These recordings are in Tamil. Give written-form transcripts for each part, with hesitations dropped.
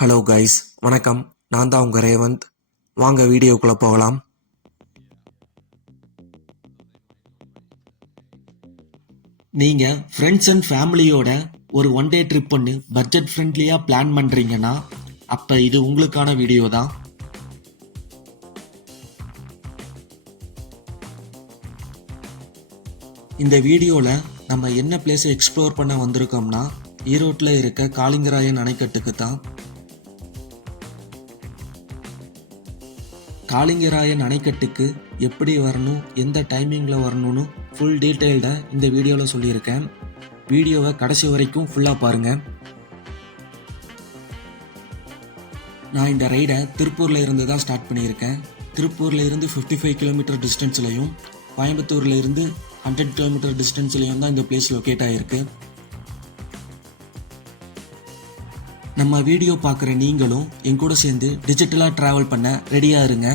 ஹலோ கைஸ், வணக்கம். நான் தான் உங்கள் ரேவந்த். வாங்க வீடியோக்குள்ளே போகலாம். நீங்கள் ஃப்ரெண்ட்ஸ் அண்ட் ஃபேமிலியோட ஒரு ஒன் டே ட்ரிப் பண்ணி பட்ஜெட் ஃப்ரெண்ட்லியாக பிளான் பண்ணுறீங்கன்னா அப்போ இது உங்களுக்கான வீடியோ தான். இந்த வீடியோவில் நம்ம என்ன பிளேஸை எக்ஸ்ப்ளோர் பண்ண வந்திருக்கோம்னா ஈரோட்டில் இருக்க காளிங்கராயன் அணைக்கட்டுக்கு தான். காளிங்கராயன் அணைக்கட்டுக்கு எப்படி வரணும், எந்த டைமிங்கில் வரணும்னு ஃபுல் டீட்டெயில்டாக இந்த வீடியோவில் சொல்லியிருக்கேன். வீடியோவை கடைசி வரைக்கும் ஃபுல்லாக பாருங்கள். நான் இந்த ரைடை திருப்பூரில் இருந்து தான் ஸ்டார்ட் பண்ணியிருக்கேன். திருப்பூரில் இருந்து 55 கிலோமீட்டர் டிஸ்டன்ஸ்லையும் கோயம்புத்தூரில் இருந்து 100 கிலோமீட்டர் டிஸ்டன்ஸ்லையும் தான் இந்த பிளேஸ் லொக்கேட் ஆகிருக்கு. நம்ம வீடியோ பார்க்குற நீங்களும் என் கூட சேர்ந்து டிஜிட்டலாக ட்ராவல் பண்ண ரெடியாக இருங்க.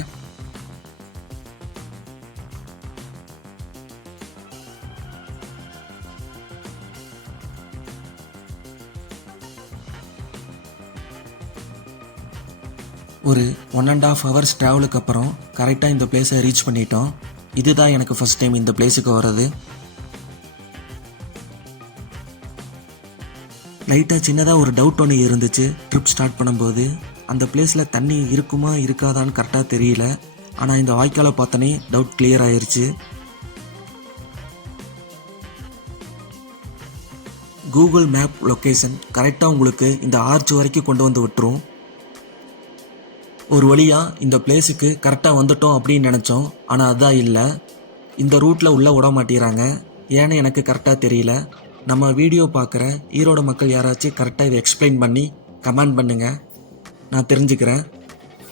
ஒரு 1.5 ஹவர்ஸ் ட்ராவலுக்கு அப்புறம் கரெக்டாக இந்த பிளேஸை ரீச் பண்ணிட்டோம். இதுதான் எனக்கு ஃபஸ்ட் டைம் இந்த பிளேஸுக்கு வர்றது. லைட்டாக சின்னதாக ஒரு டவுட் ஒன்று இருந்துச்சு ட்ரிப் ஸ்டார்ட் பண்ணும்போது. அந்த பிளேஸில் தண்ணி இருக்குமா இருக்காதான்னு கரெக்டாக தெரியல. ஆனால் இந்த வாய்க்காலை பார்த்தோன்னே டவுட் கிளியர் ஆயிடுச்சு. கூகுள் மேப் லொக்கேஷன் கரெக்டாக உங்களுக்கு இந்த ஆர்ச் வரைக்கும் கொண்டு வந்து விட்டுரும். ஒரு வழியாக இந்த பிளேஸுக்கு கரெக்டாக வந்துட்டோம் அப்படின்னு நினச்சோம். ஆனால் அதுதான் இல்லை. இந்த ரூட்டில் உள்ளே விட மாட்டேறாங்க. ஏன்னு எனக்கு கரெக்டாக தெரியல. நம்ம வீடியோ பார்க்குற ஈரோடு மக்கள் யாராச்சும் கரெக்டாக இதை எக்ஸ்பிளைன் பண்ணி கமெண்ட் பண்ணுங்கள், நான் தெரிஞ்சுக்கிறேன்.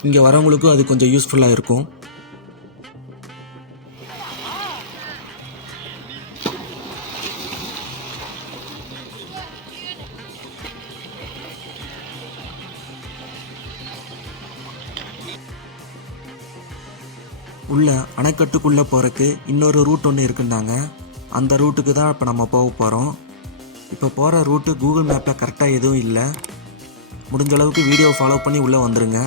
இங்கே வரவங்களுக்கும் அது கொஞ்சம் யூஸ்ஃபுல்லாக இருக்கும். உள்ள அணைக்கட்டுக்குள்ளே போகிறதுக்கு இன்னொரு ரூட் ஒன்று இருக்குன்னாங்க. அந்த ரூட்டுக்கு தான் இப்போ நம்ம போக போகிறோம். இப்போ போகிற ரூட்டு கூகுள் மேப்பில் கரெக்டாக எதுவும் இல்லை. முடிஞ்ச அளவுக்கு வீடியோ ஃபாலோ பண்ணி உள்ளே வந்துடுங்க.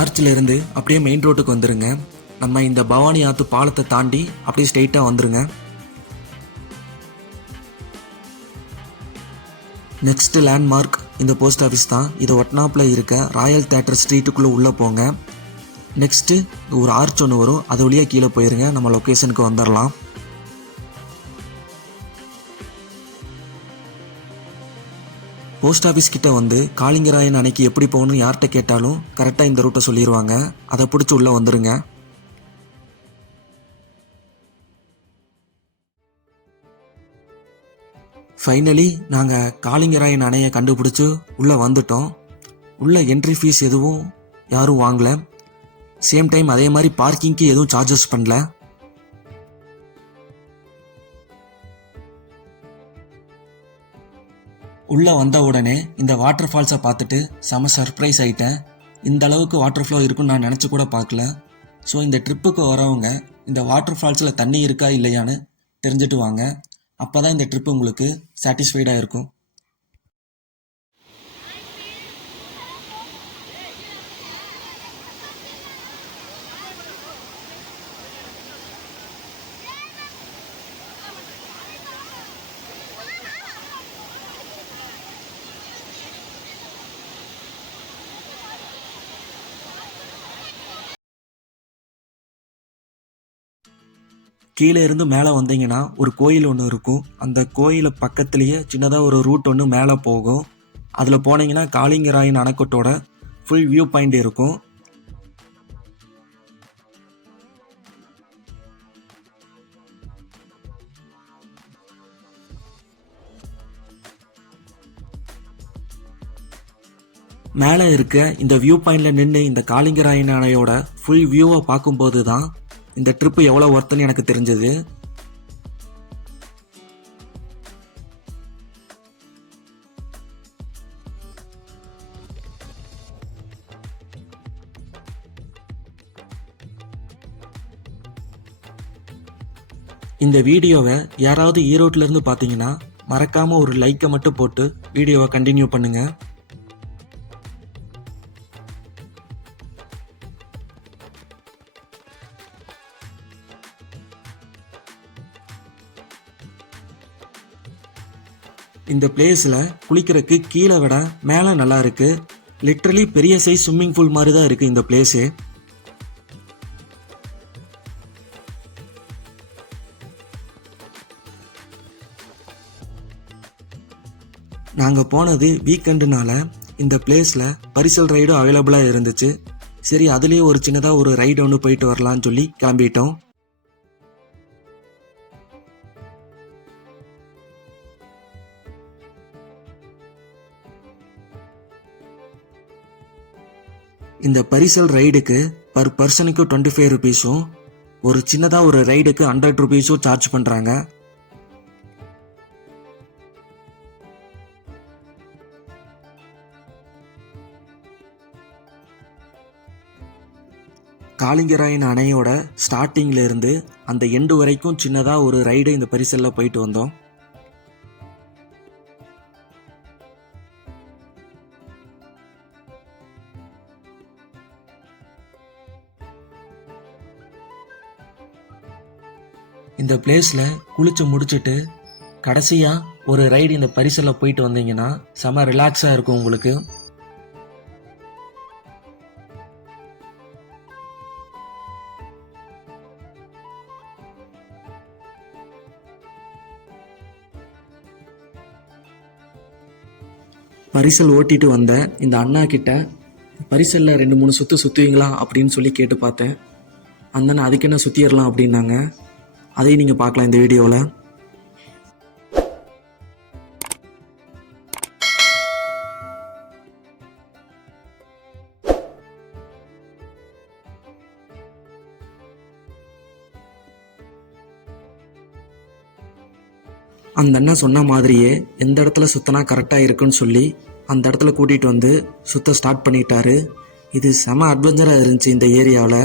ஆர்ச்சில் இருந்து அப்படியே மெயின் ரோட்டுக்கு வந்துடுங்க. நம்ம இந்த பவானி ஆற்று பாலத்தை தாண்டி அப்படியே ஸ்ட்ரெயிட்டாக வந்துடுங்க. நெக்ஸ்ட் லேண்ட்மார்க் இந்த போஸ்ட் ஆஃபீஸ் தான். இது ஒட்னாப்பில் இருக்க ராயல் தியேட்டர் ஸ்ட்ரீட்டுக்குள்ளே உள்ளே போங்க. நெக்ஸ்ட்டு ஒரு ஆர்ச் ஒன்று வரும், அது வழியாக கீழே போயிருங்க. நம்ம லொக்கேஷனுக்கு வந்துடலாம். போஸ்ட் ஆஃபீஸ் கிட்ட வந்து காளிங்கராயன் அணைக்கு எப்படி போகணும்னு யார்கிட்ட கேட்டாலும் கரெக்டாக இந்த ரூட்டை சொல்லிடுவாங்க. அதை பிடிச்சி உள்ளே வந்துடுங்க. ஃபைனலி நாங்கள் காளிங்கராயன் அணையை கண்டுபிடிச்சி உள்ளே வந்துட்டோம். உள்ளே என்ட்ரி ஃபீஸ் எதுவும் யாரும் வாங்கலை. சேம் டைம் அதே மாதிரி பார்க்கிங்க்கு எதுவும் சார்ஜஸ் பண்ணல. உள்ளே வந்த உடனே இந்த வாட்டர் ஃபால்ஸை பார்த்துட்டு செம சர்ப்ரைஸ் ஆகிட்டேன். இந்த அளவுக்கு வாட்டர் ஃப்ளோ இருக்குன்னு நான் நினச்சி கூட பார்க்கல. ஸோ இந்த ட்ரிப்புக்கு வரவங்க இந்த வாட்டர் ஃபால்ஸில் தண்ணி இருக்கா இல்லையான்னு தெரிஞ்சுட்டு வாங்க. அப்போ தான் இந்த ட்ரிப் உங்களுக்கு சாட்டிஸ்ஃபைடாக இருக்கும். கீழே இருந்து மேலே வந்தீங்கன்னா ஒரு கோயில் ஒன்று இருக்கும். அந்த கோயிலை பக்கத்துலேயே சின்னதாக ஒரு ரூட் ஒன்று மேலே போகும். அதில் போனீங்கன்னா காளிங்கராயன் அணைக்கட்டோட ஃபுல் வியூ பாயிண்ட் இருக்கும். மேலே இருக்க இந்த வியூ பாயிண்டில் நின்று இந்த காளிங்கராயன் அணையோட ஃபுல் வியூவை பார்க்கும்போது தான் இந்த ட்ரிப்பு எவ்வளோ ஒர்த்துன்னு எனக்கு தெரிஞ்சது. இந்த வீடியோவை யாராவது ஈரோட்டில் இருந்து பார்த்தீங்கன்னா மறக்காம ஒரு லைக்கை மட்டும் போட்டு வீடியோவை கண்டினியூ பண்ணுங்க. இந்த பிளேஸில் குளிக்கிறதுக்கு கீழே விட மேலே நல்லா இருக்கு. லிட்ரலி பெரிய சைஸ் ஸ்விம்மிங் பூல் மாதிரி தான் இருக்கு இந்த பிளேஸு. நாங்கள் போனது வீக்கெண்டுனால இந்த பிளேஸில் பரிசல் ரைடும் அவைலபிளாக இருந்துச்சு. சரி, அதுலேயே ஒரு சின்னதாக ஒரு ரைடு ஒன்று போயிட்டு வரலான்னு சொல்லி கிளம்பிட்டோம். இந்த பரிசல் ரைடுக்கு பர் பர்சனுக்கு 25 ருபீஸும் ஒரு சின்னதாக ஒரு ரைடுக்கு 100 ருபீஸும் சார்ஜ் பண்ணுறாங்க. காளிங்கராயன் அணையோட ஸ்டார்டிங்ல இருந்து அந்த எண்டு வரைக்கும் சின்னதாக ஒரு ரைடு இந்த பரிசலில் போயிட்டு வந்தோம். இந்த பிளேஸில் குளிச்சு முடிச்சுட்டு கடைசியாக ஒரு ரைடு இந்த பரிசலில் போயிட்டு வந்தீங்கன்னா செம ரிலாக்ஸாக இருக்கும் உங்களுக்கு. பரிசல் ஓட்டிட்டு வந்த இந்த அண்ணா கிட்ட பரிசலில் 2-3 சுற்று சுற்றுவீங்களா அப்படின்னு சொல்லி கேட்டு பார்த்தேன். அந்த அதுக்கு என்ன சுற்றிடலாம் அப்படின்னாங்க. அதையும் நீங்கள் பார்க்கலாம் இந்த வீடியோவில். அந்த அண்ணன் சொன்ன மாதிரியே எந்த இடத்துல சுற்றினா கரெக்டாக இருக்குன்னு சொல்லி அந்த இடத்துல கூட்டிகிட்டு வந்து சுற்ற ஸ்டார்ட் பண்ணிட்டாரு. இது செம அட்வென்ச்சராக இருந்துச்சு இந்த ஏரியாவில்.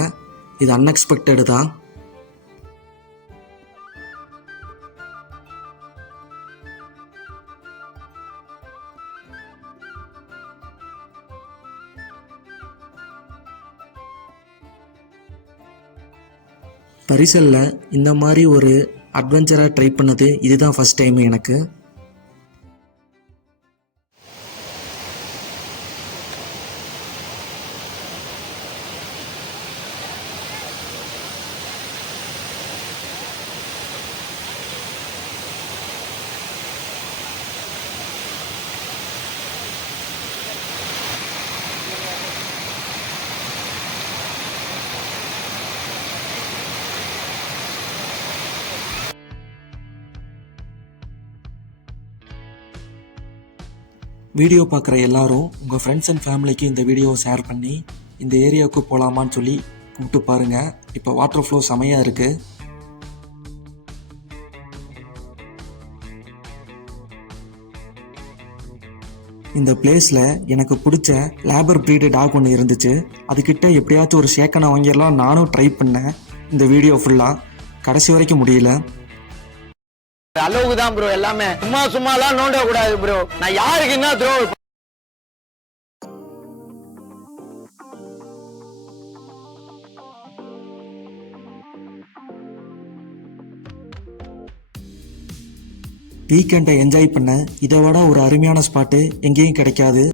இது அன்எக்ஸ்பெக்டடு தான். பரிசலில் இந்த மாதிரி ஒரு அட்வென்ச்சராக ட்ரை பண்ணது இதுதான் ஃபஸ்ட் டைம் எனக்கு. வீடியோ பார்க்குற எல்லாரும் உங்கள் ஃப்ரெண்ட்ஸ் அண்ட் ஃபேமிலிக்கு இந்த வீடியோவை ஷேர் பண்ணி இந்த ஏரியாவுக்கு போகலாமான்னு சொல்லி கூப்பிட்டு பாருங்கள். இப்போ வாட்டர் ஃப்ளோ செமையாக இருக்குது. இந்த பிளேஸில் எனக்கு பிடிச்ச லேபர் ப்ரீடு டாக் ஒன்று இருந்துச்சு. அதுக்கிட்ட எப்படியாச்சும் ஒரு ஷேக்கனை வாங்கிடலாம் நானும் ட்ரை பண்ணேன். இந்த வீடியோ ஃபுல்லாக கடைசி வரைக்கும் முடியல. அளவுக்கு தான் ப்ரோ எல்லாமே. சும்மாலாம் நோண்ட கூடாது ப்ரோ. நான் யாருக்கு என்ன த்ரோ வீக்கெண்டை என்ஜாய் பண்ண இதை விட ஒரு அருமையான ஸ்பாட்டு எங்கேயும் கிடைக்காது.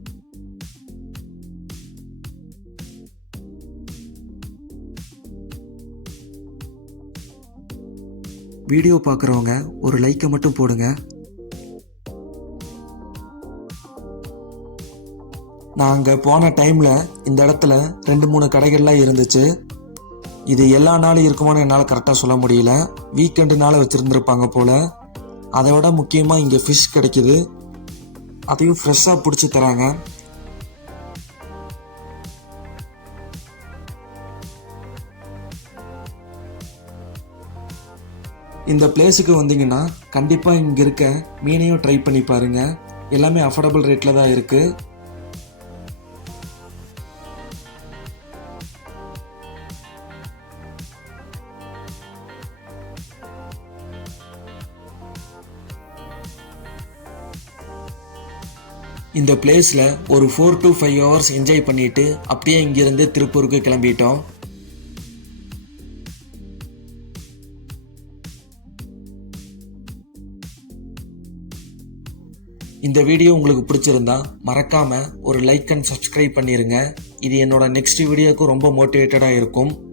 வீடியோ பார்க்குறவங்க ஒரு லைக்கை மட்டும் போடுங்க. நான் அங்கே போன டைமில் இந்த இடத்துல 2-3 கடைகள்லாம் இருந்துச்சு. இது எல்லா நாளும் இருக்குமான்னு என்னால் கரெக்டாக சொல்ல முடியல. வீக்கெண்டுனால வச்சுருந்துருப்பாங்க போல். அதை விட முக்கியமாக இங்கே ஃபிஷ் கிடைக்குது. அதையும் ஃப்ரெஷ்ஷாக பிடிச்சி தராங்க. இந்த பிளேஸுக்கு வந்தீங்கன்னா கண்டிப்பாக இங்கே இருக்க மீனையும் ட்ரை பண்ணி பாருங்கள். எல்லாமே அஃபோர்டபுள் ரேட்டில் தான் இருக்குது. இந்த பிளேஸில் ஒரு 4 to 5 hours என்ஜாய் பண்ணிட்டு அப்படியே இங்கிருந்து திருப்பூருக்கு கிளம்பிட்டோம். இந்த வீடியோ உங்களுக்கு பிடிச்சிருந்தா மறக்காம ஒரு லைக் அண்ட் சப்ஸ்கிரைப் பண்ணிருங்க. இது என்னோட நெக்ஸ்ட் வீடியோக்கு ரொம்ப மோட்டிவேட்டடாக இருக்கும்.